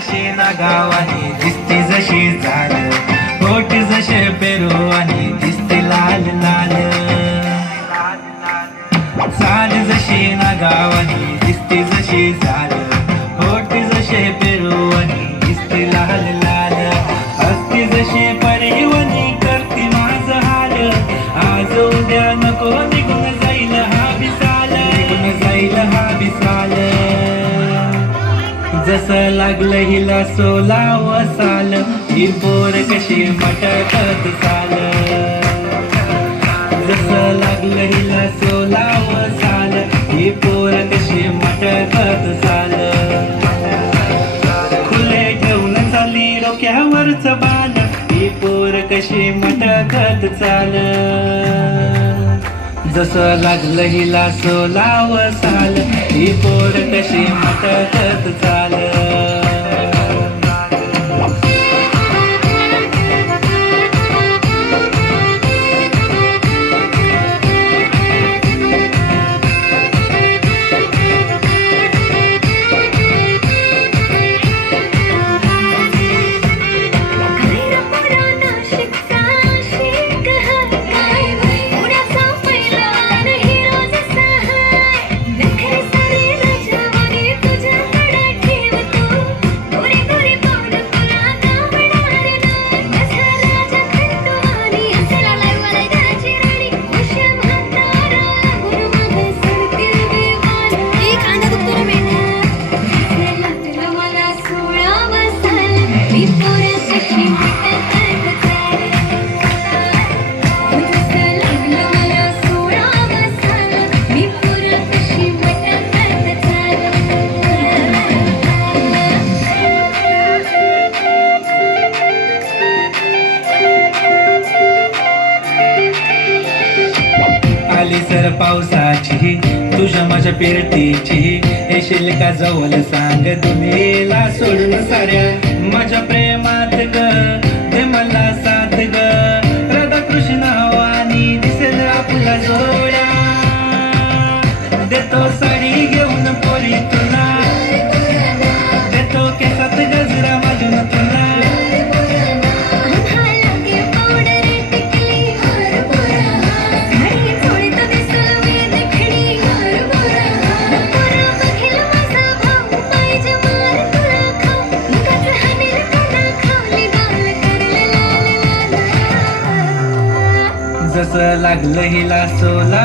जशी नागावानी दिसते जशी झाल, होठ जसे पेरू आणि दिसते लाल लाल. चाल जशी नागावानी दिसते जशी झाल, होठ जसे पेरू आणि दिसते लाल लाल. हसती जशी परिवनी करते माझ हाल, आज उद्या नको निघून जाईल हा विसाल, निघून जाईल हा विसाल. जसं लागलं हिला 16 साल, ही पोर कशी मटकत चाल. जसं लागलं हिला 16 साल, ही पोर कशी मटकत चाल. खुले ठेवून चाली डोक्यावरच बाल, ही पोर कशी मटकत चाल. जसं लागलं हिला 16 साल, ही पोर कशी मटकत चाल. आली सर पावसाची तुझ्या माझ्या पेरटीची, येशील का जवळ सांग दुनियेला सोडून साऱ्या. माझ्या प्रेमात ग दे मला साथ ग, राधाकृष्ण वाणी दिसेल आपला जोड्या. देतो साडी घेऊन पोरी तुला, देतो केसात गजरा माझून तुला. जसं लागलं हिला 16